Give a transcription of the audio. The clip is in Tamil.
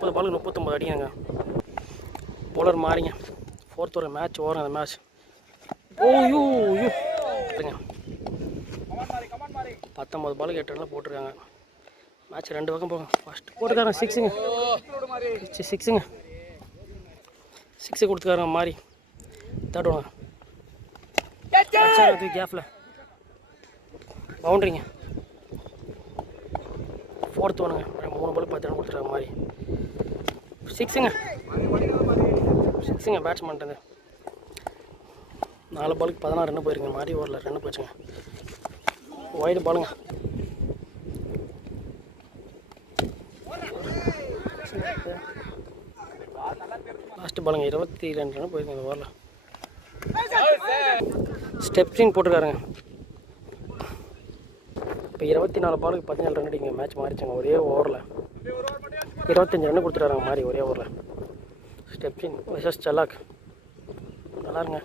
30 பாலுக்கு 39 அடிங்க. பவுலர் மாறிங்க. 4th ஓவர் மேட்ச் ஓவருங்க அந்த மேட்ச். ஓய்யோ 19 பாலுக்கு 8 ரன் போட்டிருக்காங்க. மேட்ச் 2 பக்கம் போங்க. ஃபஸ்ட்டு போட்டுக்காரங்க 6ங்க. 6ங்க 6 கொடுத்துக்காரங்க மாறி. தேர்ட் ஒன்று கேஃபில் பவுண்ட்ரிங்க. 4th ஒன்றுங்க. 3 பாலுக்கு 10 ரன் கொடுத்துருக்காங்க மாறி. 6ங்க பேட்ஸ்மேன்ட்டு 4 பாலுக்கு 16 ரன் போயிருங்க. மாறி ஓவரில் ரன் போச்சுங்க. வைடு பாலுங்க. லாஸ்ட்டு பாலுங்க. 22 ரன் போயிருங்க இந்த ஓவரில். ஸ்டெப்ஸின் போட்டுருக்காருங்க. இப்போ 24 பாலுக்கு 17 ரன் அடிங்க. மேட்ச் மாறிச்சுங்க ஒரே ஓவரில். 25 ரன் கொடுத்துட்டாருங்க மாறி ஒரே ஓவரில். ஸ்டெப்ஸின் விசஸ் சலாக். நல்லாருங்க.